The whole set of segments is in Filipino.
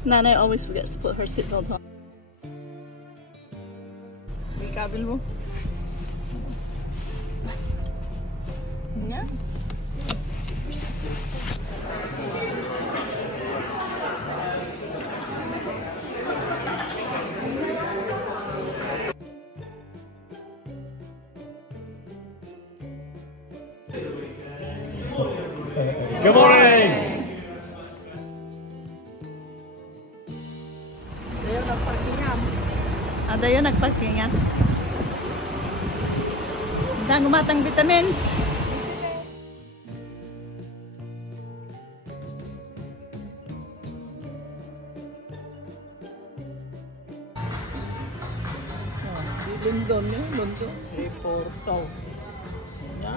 Nanay always forgets to put her seatbelt on. May kabil mo? Yeah. Good morning! Dayo nagparkingan. Dayo nagparkingan. Ang gumatang vitamins. London ya, London. Porto. Ya.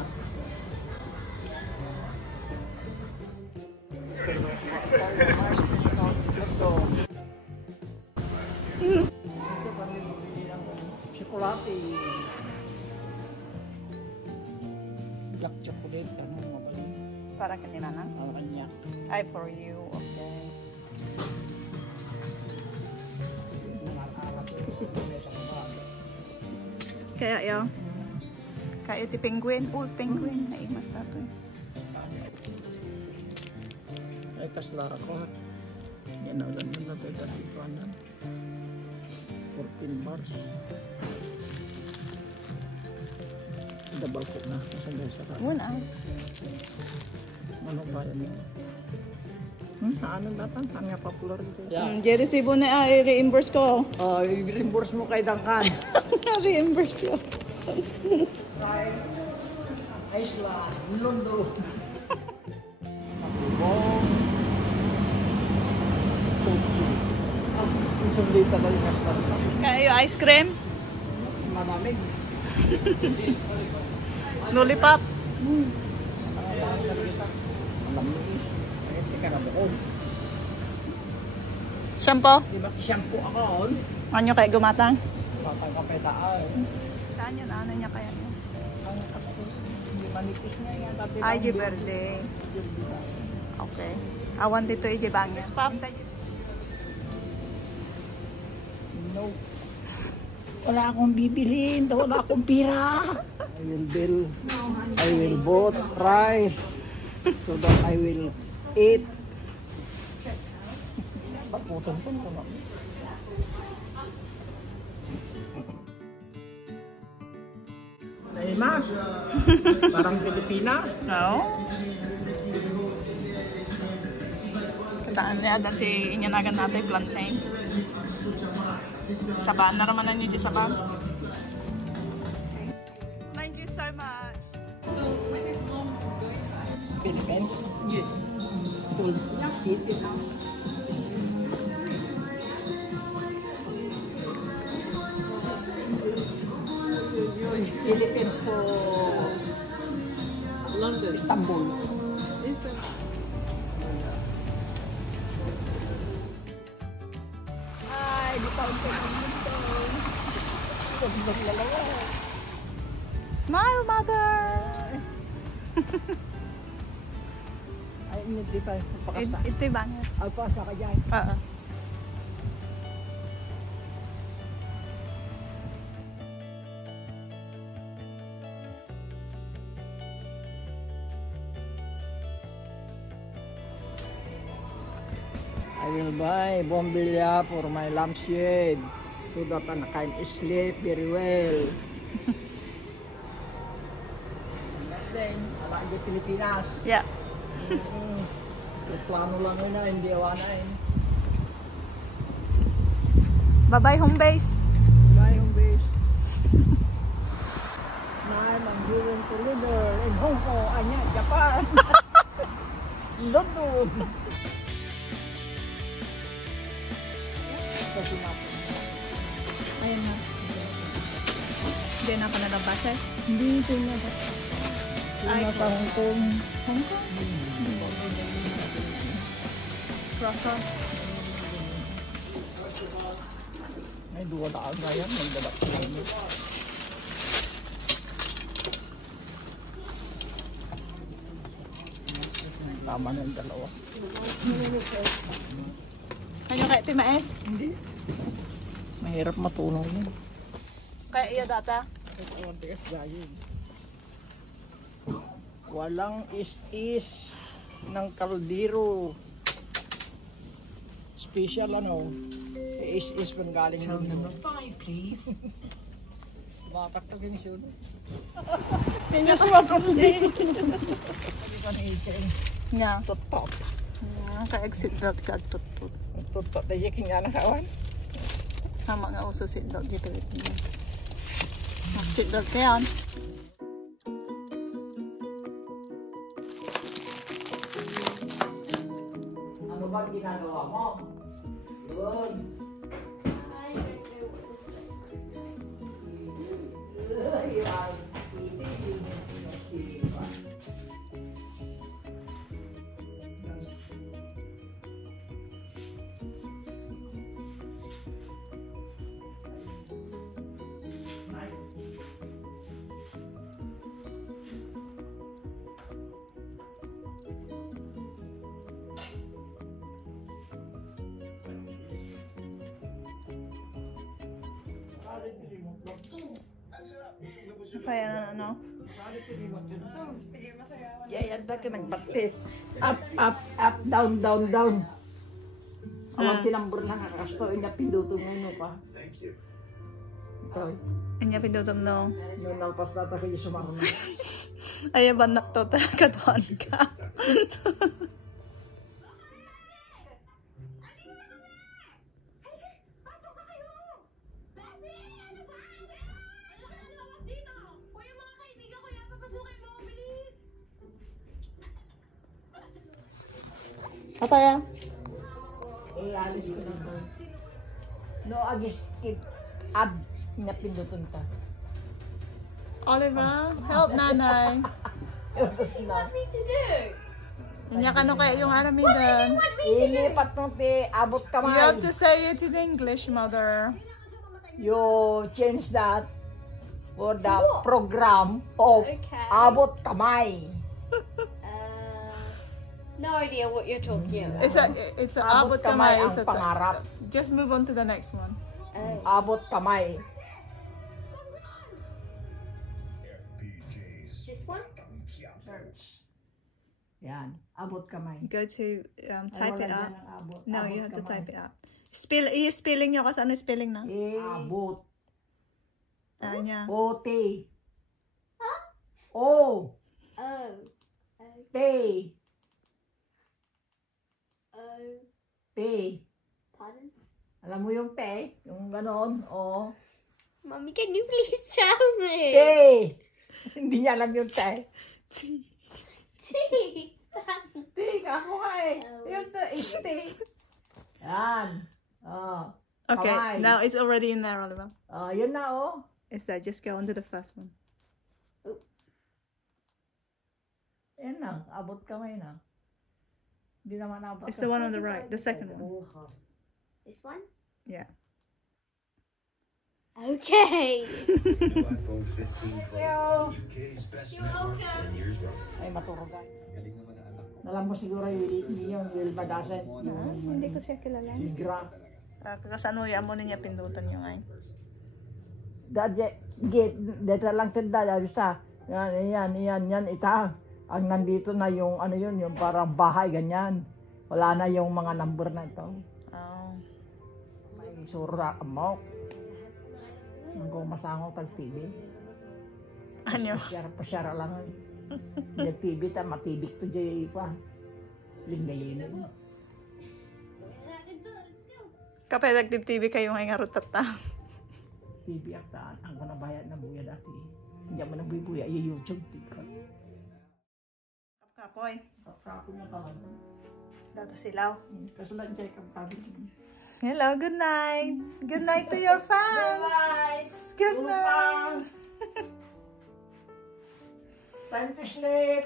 Chocolate. Black chocolate kamu mau beli? Para kanina na? Kanya. Ay, for you. Okay. Kaya yun. Kaya iti penguin. Oh, penguin. Naimas na ito eh. Ay, kaslara ko. Yan na ganun na tayo dati panan. 14 bars. Double cook na. Masandal sa kanya. Wala. Ano ba yan yun? Ano datang? Ano nga popular ito? Yeah. Jerry Sibo na i-reimburse ko. I-reimburse mo kay Duncan. Reimburse ko. Isla, Londo. Matubong. Insulita ba yung kastan? Kaya yung ice cream? Malamig. Lollipop. Malamig. Teka na bukod. Shampoo? Diba shampoo ako? Ano kayo gumatang? Gumatang ka pa taan. Taan yun, ano niya kaya yun? Hindi manipis niya yan. Ay, di birthday. Okay. Awan dito i-bangis pa. No. Wala akong bibilhin. Wala akong pira. I will bought rice so that I will eat. Putong-putong ko na. Naimas. Parang Pilipinas. No. Kataan niya dati inyanagan natin plantain. Saban na naman niyo dyan saban. Thank you so much. So, when is mom going back? Philippines? Yeah. Philippines house. Philippines to London, Istanbul. Ay, di pa ako Smile, mother! Ay, hindi pa. Ito banget. Alpasa ka dyan. I will buy bombilya for my lampshade so that I can sleep very well. Then, ala di Pilipinas. Yeah. Plano lang na, hindi awanain. Bye-bye home base. Bye home base. Now I'm going to live in Hong Kong, Japan. London. Ayan na. Hindi na pa nalabasan? Hindi ito na ba? Ay, sa Hong Kong. Hong Kong? Croissant. Ay, duwa na ang ngayon. Nagdalap ko lang. Tama na yung dalawa. Kanyo kaya timaes? Hindi. Mahirap matunaw yun. Kaya iya data? Walang is-is ng kaldero. Special ano. Is-is pang galing ng number 5, please. Makakakal ni siya. Pinyo suwag ko today. Nga. Tutot. Nga, ka-exit belt ka tutot. Tutot na yaking nga nakawan. Sama nga uso seatbelt di Pilipinas. Seatbelt ka yan. Ano ba ginagawa mo? Yun. Kaya na ano? Kaya yanda ka nagbati. Up, up, up, down, down, down. Awang tinambur lang kakasto. Pinduto mo no pa. Thank you. Ito. Anya pindutom no. Nung nalpas data kayo sumarunod. Ay, banak to. Katuan ka. Apa ya? Alis ko lang doon. No, agis it add na pinduton ta. Oliver, help nanay. Ito What do you want me to do? Anya kano kaya yung aramidan? ilipat mo te, abot You kamay. have to say it in English, mother. You change that for the program of Okay. abot kamay. No idea what you're talking about. It's a Abot abot kamay kamay. ang pangarap. Just move on to the next one. Abot kamay. This one? Search. Yan, abot kamay. Go to type it up. Abot. No, Abot you have to kamay. type it up. Spelling nyo kasi ano spelling na? Abot. Anya. O-T. O. Oh. T. Oh. T. Pardon? Alam mo yung T? Yung ganon. O. Mommy, can you please tell T. me? Hindi niya alam yung T. T. T. Ako nga eh. Yung T. Is T. Yan. Oh. Okay, Kamay. now it's already in there, Oliver. Yun na oh. It's there. Just go on to the first one. Yan na. Abot kamay na. Hindi naman abot. It's the one on the right, the second one. This one? Yeah. Okay. New iPhone 15 Pro. UK's best network, 10 years running. Ay, maturugan. Alam mo siguro hindi yung Will Badasen. Hindi ko siya kilala. Si Gra. Kasanuya mo niya pindutan yung ay. Dadya, dito lang tinda. Sa, yan, ita. Ang nandito na yung, ano yun, yung parang bahay, ganyan. Wala na yung mga number na ito. Oh. May sura mo. Nung masangong tag-TV. Ano? Pasyara lang. Yung TV, matibik to dyan pa. Lingayin. Kapag active TV kayo ngayon nga rutata. TV at ang nabayad na buya dati. Hindi mo nabubuya, yung YouTube. Kapoy. Kapo na ka. Dato silaw. Kasi lang check ang tabi. Hello, good night. Good night to your fans. Bye-bye. Good night. Time to sleep.